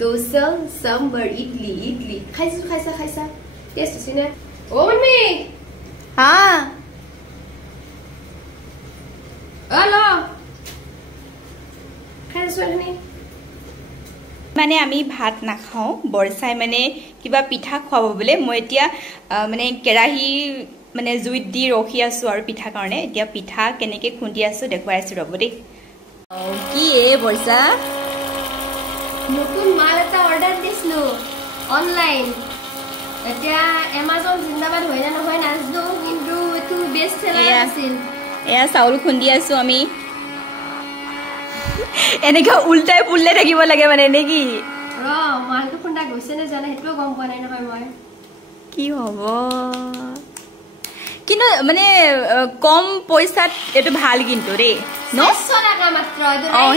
dosa, sambar, idli. Khaisa. Taste sina. Oh, mummy. हाँ Hello. Khaisa ni. মানে আমি ভাত নাখাও বৰসাই মানে কিবা পিঠা খুৱাব বলে মই এতিয়া মানে কেৰাহী মানে জুইত দি ৰখি আছো আৰু পিঠা কাৰণে এতিয়া পিঠা কেনেকে খুন্দি আছো দেখুৱাই আছো ৰব দেই কি এ বৰসা নতুন মাল এটা অৰ্ডাৰ দিছিলো অনলাইন এতিয়া Amazon জিন্দাবাদ হয় না নহয় নাজনো কিন্তু এটো বেস্ট সেলাৰ আছিল এয়া চাউল খুন্দি আছো আমি এনেকা উল্টাই পুল্লে থাকিব লাগে মানে নেকি ৰ মালটো খুন্দা গৈছে নে জানা হেটো গম পোৱা নাই নহয় মই কি হ'ব কিন্তু মানে কম পইচাত এটো ভাল কিন্তু ৰে ন 700 টাকা মাত্ৰ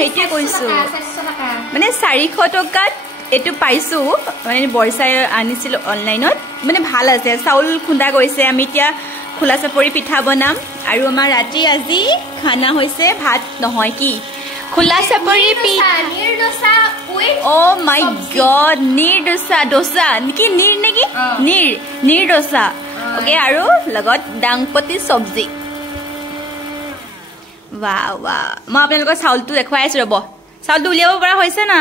হেতিয়া কৈছো মানে 400 টকাত এটো পাইছো মানে বৰসাই আনিছিল অনলাইনত মানে ভাল আছে চাউল খুন্দা গৈছে আমি এতিয়া খোলা চাপৰি পিঠা বনাম আৰু আমাৰ ৰাতি আজি খানা হৈছে ভাত নহয় কি খোলা চাপৰি পিঠা নিৰদোসা উইথ ও মাই গড নিৰদোসা কি নিৰ নেকি নিৰদোসা ওকে আৰু লগত ডাংপতি সবজি वाह মই আপোনালোকৰ চাউলটো দেখুৱাই আছো ৰব চাউলটো উলিয়াব পৰা হৈছে না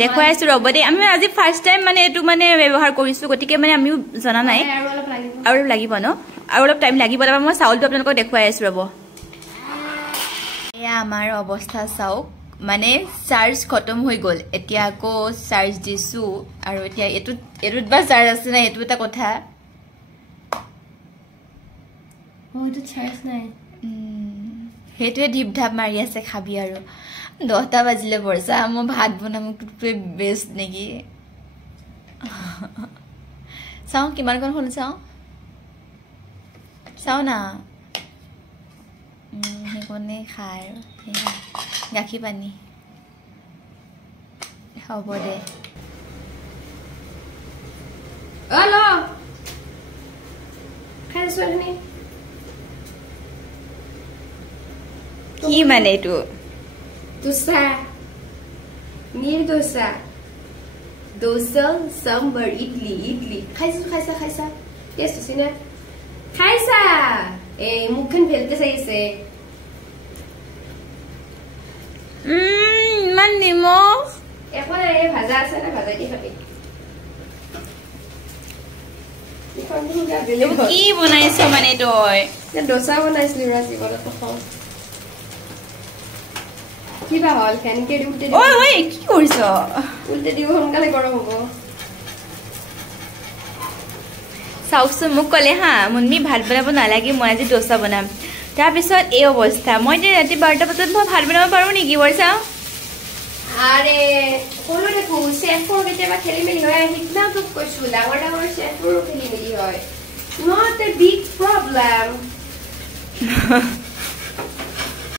দেখুৱাই আছো ৰব দেই আমি আজি ফাৰ্স্ট টাইম মানে এটো মানে ব্যৱহাৰ কৰিছো গতিকে মানে আমিও জনা নাই আৰু অলপ লাগিব ন আৰু অলপ টাইম লাগিব তাৰ মই চাউলটো আপোনালোকক দেখুৱাই আছো ৰব এয়া আমাৰ অৱস্থা চাওক মানে চাৰ্জ খতম হৈ গল এতিয়া আকৌ চাৰ্জ দিছো আৰু এতিয়া এটুত বা চাৰ্জ আছে না এটু এটা কথা হয়তো চাৰ্জ নাই হেতুৱে ডিপ ঢাপ মাৰি আছে খাবি আৰু 10টা বাজিলে বৰসা মই ভাত বনাম বেষ্ট নেকি চাও কিমান কোন হল চাও না হেকনে খাই গাখীৰ পানী হ'ব দে হেল্ল' খাইছো নি কি মানে এটো dosa nirdosha dosa sambar idli khaisa taste sina khaisa mukhan phelte saise man nimo এখন এই ভাজা আছে না ভাজা দি খাবি কি বনাইছ মানে তই dosa বনাইছিলি ৰাতি বলত খাও কিবা হল কেনকে উল্টে দি ওই কি কৰিছ উল্টে দি সোনকালে গৰম হ'ব চাউকছ মোক কলে হা মুন্মি ভাত বনাব নালাগে মই আজি ডোসা বনাম তাৰ পিছত এই অৱস্থা মই যে ৰাতি 12টা বজাত মই ভাত বনাব পাৰো নেকি বৰসা আৰে কোন দেখো শেফৰ কেতিয়াবা খেলি মেলি হয় হিতনা তো কৈছো ডাঙৰ শেফৰ খেলি মেলি হয় not a big problem